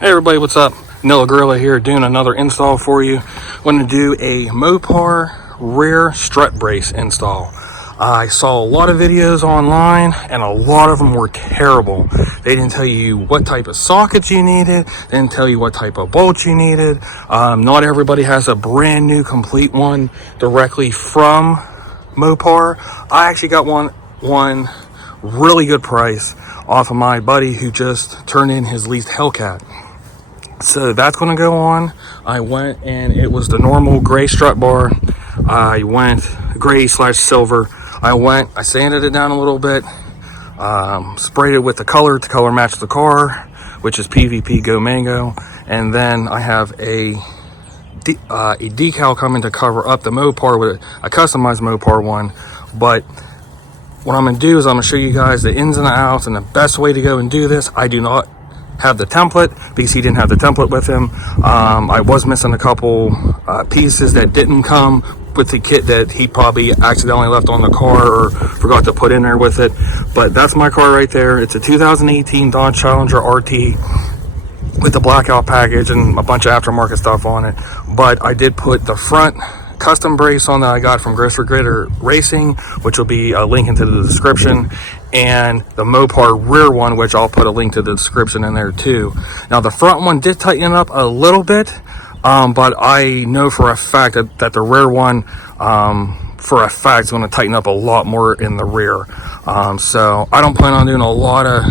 Hey everybody, what's up? Noah Gorilla here doing another install for you. I'm going to do a Mopar rear strut brace install. I saw a lot of videos online and a lot of them were terrible. They didn't tell you what type of sockets you needed, they didn't tell you what type of bolts you needed. Not everybody has a brand new complete one directly from Mopar. I actually got one really good price off of my buddy who just turned in his leased Hellcat. So that's going to go on. I went and it was the normal gray strut bar. I went gray/silver. I sanded it down a little bit, sprayed it with the color to color match the car, which is PVP Go Mango. And then I have a decal coming to cover up the Mopar with a customized Mopar one. But what I'm going to do is I'm going to show you guys the ins and the outs and the best way to go and do this. I do not have the template because he didn't have the template with him. I was missing a couple pieces that didn't come with the kit that he probably accidentally left on the car or forgot to put in there with it. But that's my car right there. It's a 2018 Dodge Challenger RT with the blackout package and a bunch of aftermarket stuff on it. But I did put the front custom brace on that I got from Grit for Gritter Racing, which will be a link into the description, and the Mopar rear one, which I'll put a link to the description in there too. Now the front one did tighten up a little bit, but I know for a fact that the rear one for a fact is going to tighten up a lot more in the rear. So I don't plan on doing a lot of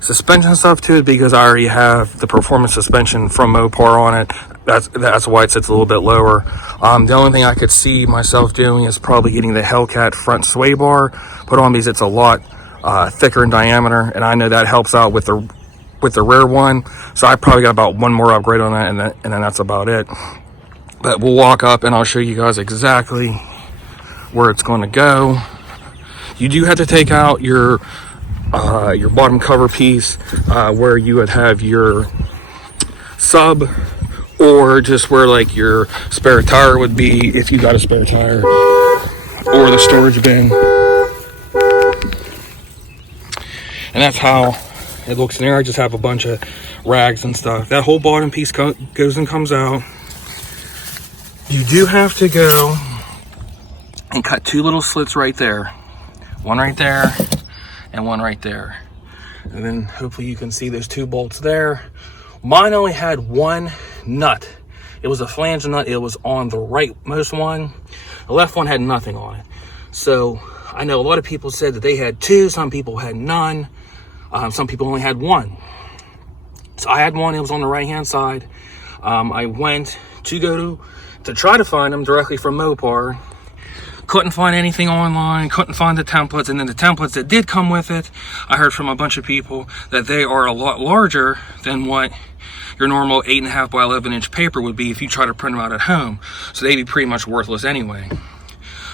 suspension stuff to it because I already have the performance suspension from Mopar on it. That's why it sits a little bit lower. The only thing I could see myself doing is probably getting the Hellcat front sway bar put on because it's a lot thicker in diameter, and I know that helps out with the rear one. So I probably got about one more upgrade on that, and then that's about it. But we'll walk up and I'll show you guys exactly where it's going to go. You do have to take out your bottom cover piece where you would have your sub, or just where like your spare tire would be if you got a spare tire, or the storage bin. And that's how it looks in there. I just have a bunch of rags and stuff. That whole bottom piece goes and comes out. You do have to go and cut two little slits right there, one right there and one right there, and then hopefully you can see those two bolts there. Mine only had one nut. It was a flange nut. It was on the rightmost one. The left one had nothing on it. So I know a lot of people said that they had two. Some people had none. Some people only had one. So I had one. It was on the right hand side. I went to try to find them directly from Mopar. Couldn't find anything online, couldn't find the templates, and then the templates that did come with it, I heard from a bunch of people that they are a lot larger than what your normal 8.5 by 11 inch paper would be if you try to print them out at home. So they'd be pretty much worthless anyway.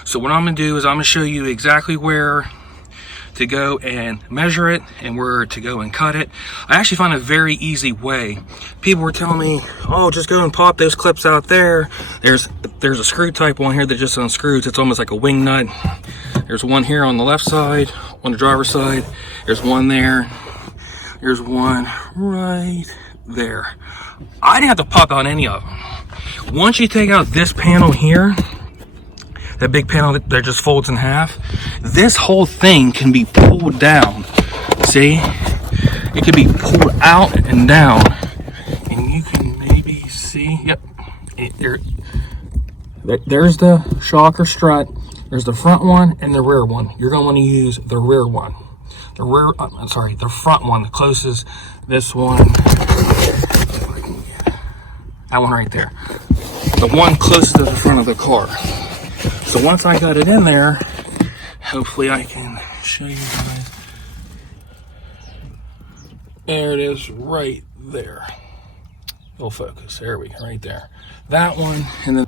So what I'm gonna do is I'm gonna show you exactly where to go and measure it and where to go and cut it. I actually found a very easy way. People were telling me, oh, just go and pop those clips out there. There's a screw type one here that just unscrews. It's almost like a wing nut. There's one here on the left side, on the driver's side. There's one there. There's one right there. I didn't have to pop out any of them. Once you take out this panel here, that big panel that just folds in half, this whole thing can be pulled down. See? It can be pulled out and down. And you can maybe see, yep. There's the shocker strut. There's the front one and the rear one. You're going to want to use the rear one. The front one, the closest, this one. That one right there. The one closest to the front of the car. So once I got it in there, hopefully I can show you guys. There it is right there. It'll focus. There we go, right there. That one, and then.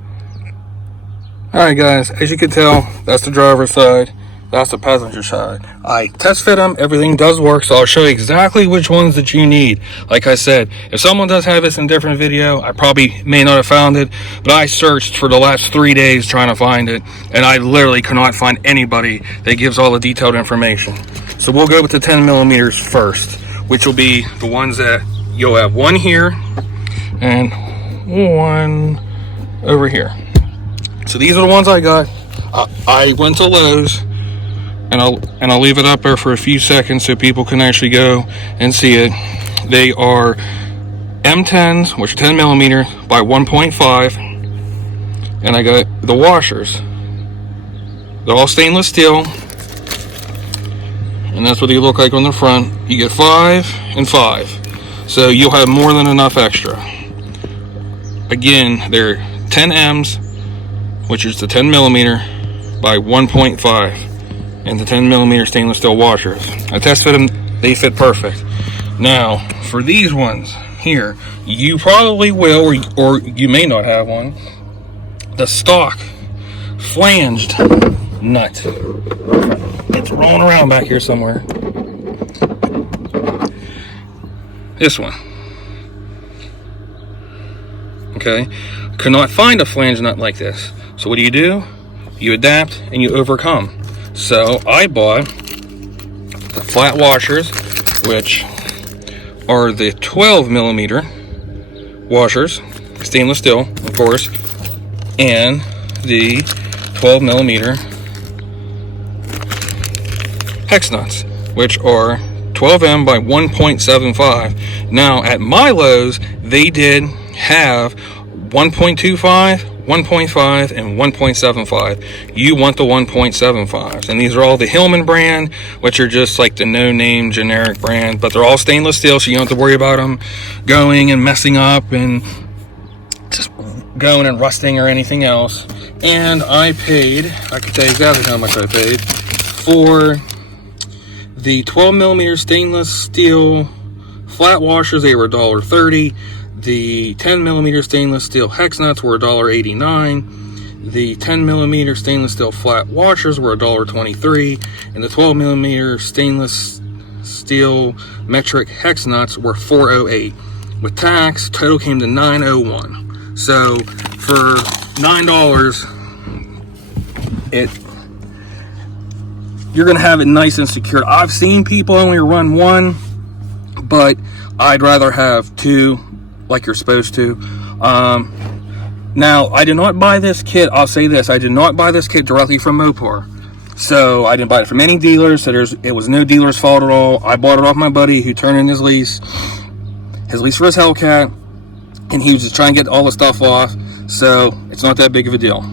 Alright guys, as you can tell, that's the driver's side. That's the passenger side. I test fit them. Everything does work, so I'll show you exactly which ones that you need. Like I said, if someone does have this in a different video, I probably may not have found it, but I searched for the last 3 days trying to find it, and I literally could not find anybody that gives all the detailed information. So we'll go with the 10 millimeters first, which will be the ones that you'll have one here and one over here. So these are the ones I got. I went to Lowe's, and I'll leave it up there for a few seconds so people can actually go and see it. They are M10s, which are 10 millimeter by 1.5, and I got the washers. They're all stainless steel, and that's what they look like on the front. You get 5 and 5, so you'll have more than enough extra. Again, they're 10 M's, which is the 10 millimeter by 1.5, and the 10 millimeter stainless steel washers. I tested them; they fit perfect. Now, for these ones here, you probably will, or you may not have one. The stock flanged nut. It's rolling around back here somewhere. This one. Okay, could not find a flange nut like this. So what do? You adapt and you overcome. So I bought the flat washers, which are the 12 millimeter washers, stainless steel, of course, and the 12 millimeter hex nuts, which are 12M by 1.75. Now at my Lowe's, they did have 1.25, 1.5, and 1.75. You want the 1.75s, and these are all the Hillman brand, which are just like the no-name generic brand, but they're all stainless steel, so you don't have to worry about them going and messing up and just going and rusting or anything else. And I paid, I can tell you exactly how much I paid for the 12 millimeter stainless steel flat washers. They were $1.30. The 10 millimeter stainless steel hex nuts were $1.89. The 10 millimeter stainless steel flat washers were $1.23, and the 12 millimeter stainless steel metric hex nuts were $4.08. With tax, total came to $9.01. So for $9, you're gonna have it nice and secured. I've seen people only run one, but I'd rather have two, like you're supposed to. Now, I did not buy this kit. I'll say this: I did not buy this kit directly from Mopar, so I didn't buy it from any dealers. So it was no dealer's fault at all. I bought it off my buddy who turned in his lease for his Hellcat, and he was just trying to get all the stuff off. So it's not that big of a deal.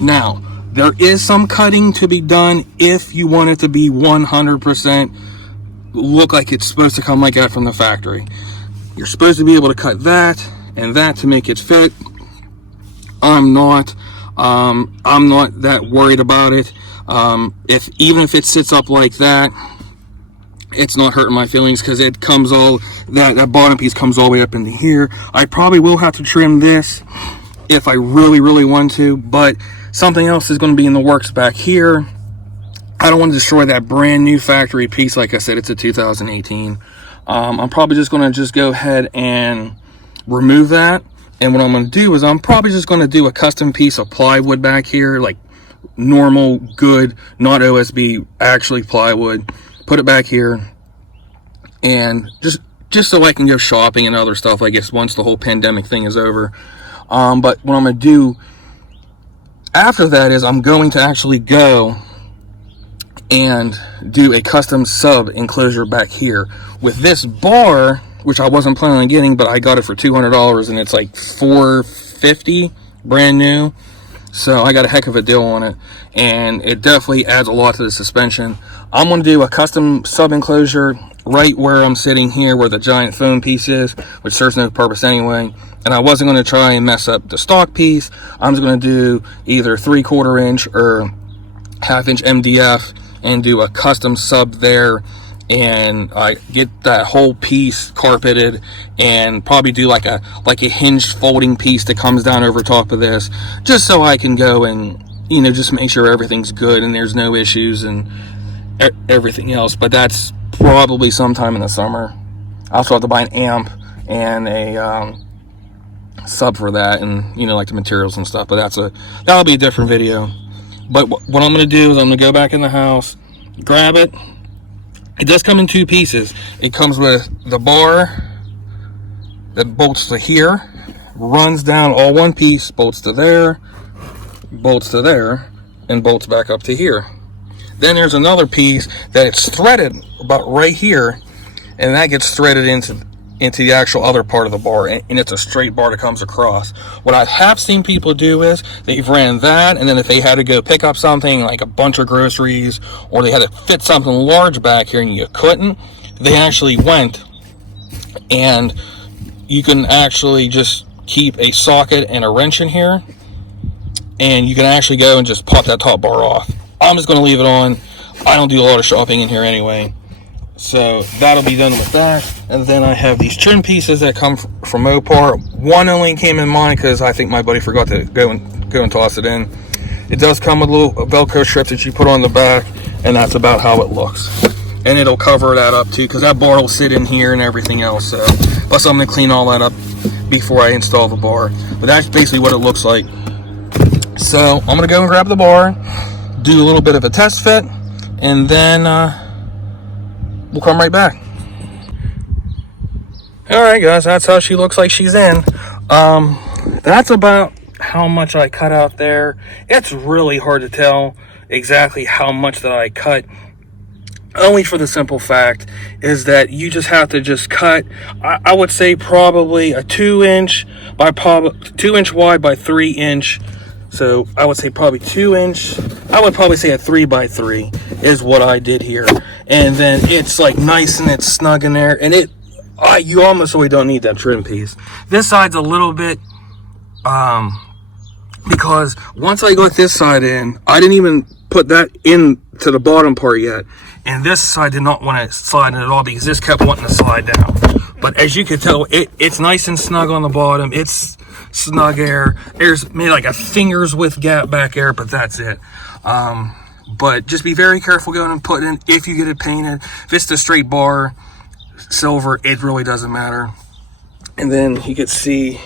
Now, there is some cutting to be done if you want it to be 100% look like it's supposed to come like that from the factory. You're supposed to be able to cut that and that to make it fit. I'm not that worried about it. Even if it sits up like that, it's not hurting my feelings, because it comes all that bottom piece comes all the way up into here. I probably will have to trim this if I really want to, but something else is going to be in the works back here. I don't want to destroy that brand new factory piece. Like I said, it's a 2018. I'm probably just going to go ahead and remove that. And what I'm going to do is I'm probably just going to do a custom piece of plywood back here, like normal, good, not OSB, actually plywood. Put it back here, and just so I can go shopping and other stuff, I guess, once the whole pandemic thing is over. But what I'm going to do after that is I'm going to actually go and do a custom sub enclosure back here with this bar, which I wasn't planning on getting, but I got it for $200, and it's like $450 brand new. So I got a heck of a deal on it, and it definitely adds a lot to the suspension. I'm going to do a custom sub enclosure right where I'm sitting here, where the giant foam piece is, which serves no purpose anyway. And I wasn't going to try and mess up the stock piece. I'm just going to do either 3/4 inch or 1/2 inch MDF and do a custom sub there, and I get that whole piece carpeted, and probably do like a hinged folding piece that comes down over top of this, just so I can go and, you know, just make sure everything's good and there's no issues and everything else. But that's probably sometime in the summer. I also have to buy an amp and a sub for that, and, you know, like the materials and stuff, but that'll be a different video. But what I'm going to do is I'm going to go back in the house, grab it. It does come in two pieces. It comes with the bar that bolts to here, runs down all one piece, bolts to there, and bolts back up to here. Then there's another piece that it's threaded about right here, and that gets threaded into the actual other part of the bar, and it's a straight bar that comes across. What I have seen people do is they've ran that, and then if they had to go pick up something like a bunch of groceries, or they had to fit something large back here and you couldn't, they actually went, and you can actually just keep a socket and a wrench in here, and you can actually go and just pop that top bar off. I'm just going to leave it on. I don't do a lot of shopping in here anyway, so that'll be done with that. And then I have these trim pieces that come from Mopar. One only came in mine because I think my buddy forgot to go and toss it in. It does come with little Velcro strips that you put on the back, and that's about how it looks. And it'll cover that up too, because that bar will sit in here and everything else. So, plus I'm going to clean all that up before I install the bar. But that's basically what it looks like. So I'm going to go and grab the bar, do a little bit of a test fit, and then we'll come right back. Alright guys, that's how she looks like she's in. That's about how much I cut out there. It's really hard to tell exactly how much that I cut, only for the simple fact is that you just have to just cut, I would say probably a 2 inch wide by 3 inch. So I would say probably 2 inch. I would probably say a 3x3 is what I did here. And then it's like nice and it's snug in there. And you almost really don't need that trim piece. This side's a little bit, because once I got this side in, I didn't even put that in to the bottom part yet. And this side did not want to slide in at all because this kept wanting to slide down. But as you can tell, it's nice and snug on the bottom. It's snug air. There's maybe like a finger's width gap back there, but that's it. But just be very careful going and putting in if you get it painted. If it's the straight bar, silver, it really doesn't matter. And then you can see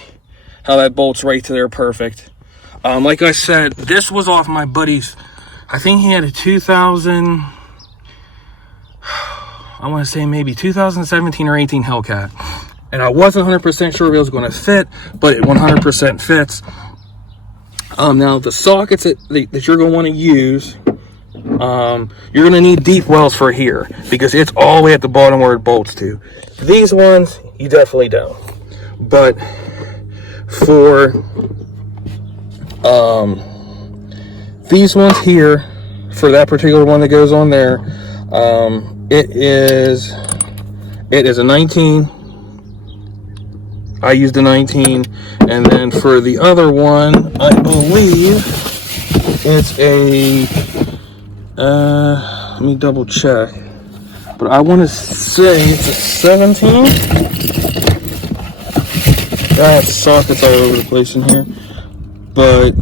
how that bolts right to there perfect. Like I said, this was off my buddy's, I think he had a 2000, I want to say maybe 2017 or 18 Hellcat. And I wasn't 100% sure if it was going to fit, but it 100% fits. Now the sockets that you're going to want to use, you're going to need deep wells for here because it's all the way at the bottom where it bolts to. These ones, you definitely don't. But for these ones here, for that particular one that goes on there, it is a 19. I used a 19, and then for the other one, I believe it's a, let me double check, but I want to say it's a 17. Got sockets all over the place in here, but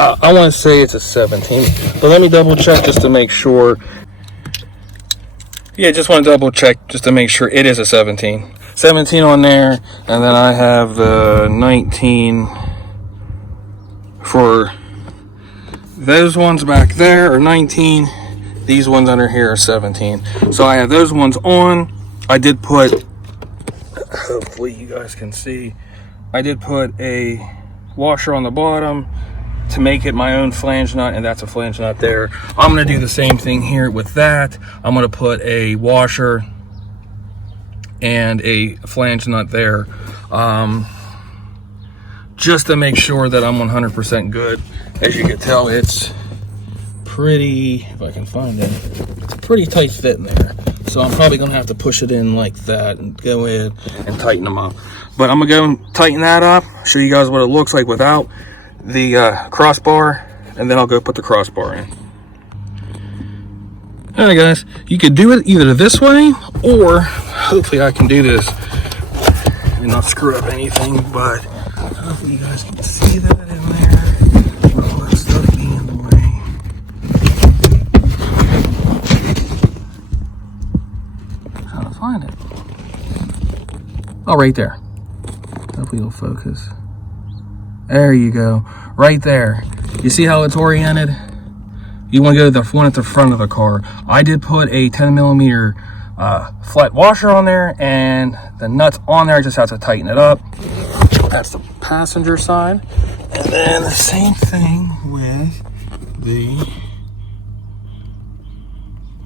I want to say it's a 17, but let me double check just to make sure. Yeah, just want to double check just to make sure it is a 17. 17 on there, and then I have the 19 for those ones back there are 19. These ones under here are 17. So I have those ones on. I did put, hopefully you guys can see, I did put a washer on the bottom to make it my own flange nut, and that's a flange nut there. I'm going to do the same thing here with that. I'm going to put a washer and a flange nut there, just to make sure that I'm 100% good. As you can tell, it's pretty, if I can find it, it's a pretty tight fit in there. So I'm probably gonna have to push it in like that and go in and tighten them up. But I'm gonna go and tighten that up, show you guys what it looks like without the crossbar, and then I'll go put the crossbar in. Alright guys, you could do it either this way, or hopefully I can do this and not screw up anything, but hopefully you guys can see that in there. All that stuff being in the way. How to find it? Oh, right there. Hopefully it'll focus. There you go. Right there. You see how it's oriented? You want to go to the one at the front of the car. I did put a 10 millimeter flat washer on there, and the nuts on there. I just have to tighten it up. That's the passenger side. And then the same thing with the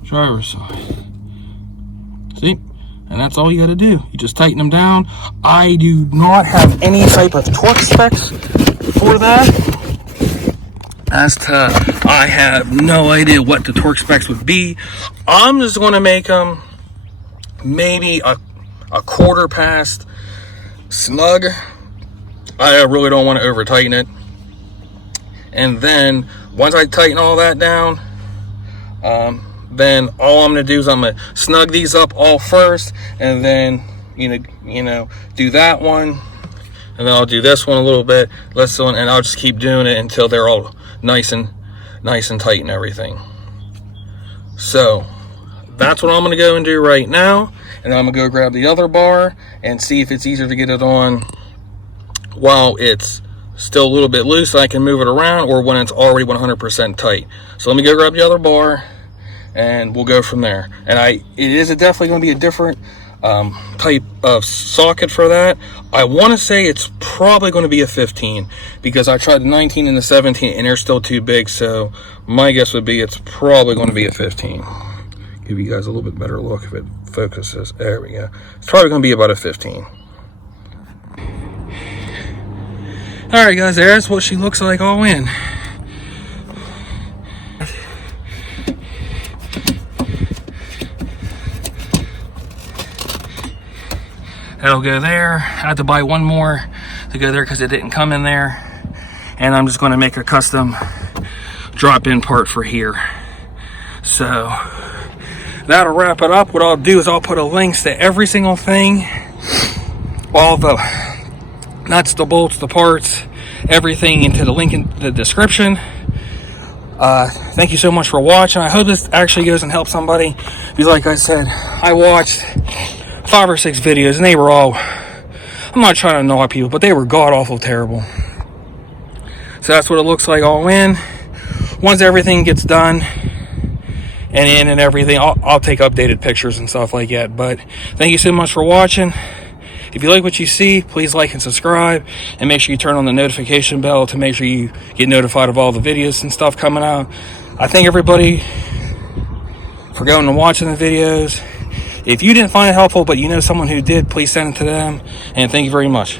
driver's side. See? And that's all you got to do. You just tighten them down. I do not have any type of torque specs for that. I have no idea what the torque specs would be. I'm just going to make them maybe a quarter past snug. I really don't want to over tighten it. And then once I tighten all that down, then all I'm going to do is I'm going to snug these up all first, and then you know do that one, and then I'll do this one a little bit, this one, and I'll just keep doing it until they're all nice and tight and everything. So that's what I'm going to go and do right now, and then I'm going to go grab the other bar and see if it's easier to get it on while it's still a little bit loose so I can move it around, or when it's already 100% tight. So let me go grab the other bar and we'll go from there. And it is definitely going to be a different type of socket for that. I want to say it's probably going to be a 15, because I tried the 19 and the 17 and they're still too big, so my guess would be it's probably going to be a 15. Give you guys a little bit better look if it focuses. There we go. It's probably going to be about a 15. Alright guys, there's what she looks like all in. That'll go there. I had to buy one more to go there because it didn't come in there. And I'm just going to make a custom drop-in part for here. So that'll wrap it up. What I'll do is I'll put a links to every single thing, all the nuts, the bolts, the parts, everything into the link in the description. Thank you so much for watching. I hope this actually goes and helps somebody, because like I said, I watched 5 or 6 videos and they were all, I'm not trying to knock people, but they were god-awful terrible. So that's what it looks like all in. Once everything gets done and in and everything, I'll take updated pictures and stuff like that. But thank you so much for watching. If you like what you see, please like and subscribe, and make sure you turn on the notification bell to make sure you get notified of all the videos and stuff coming out. I thank everybody for going and watching the videos. If you didn't find it helpful, but you know someone who did, please send it to them, and thank you very much.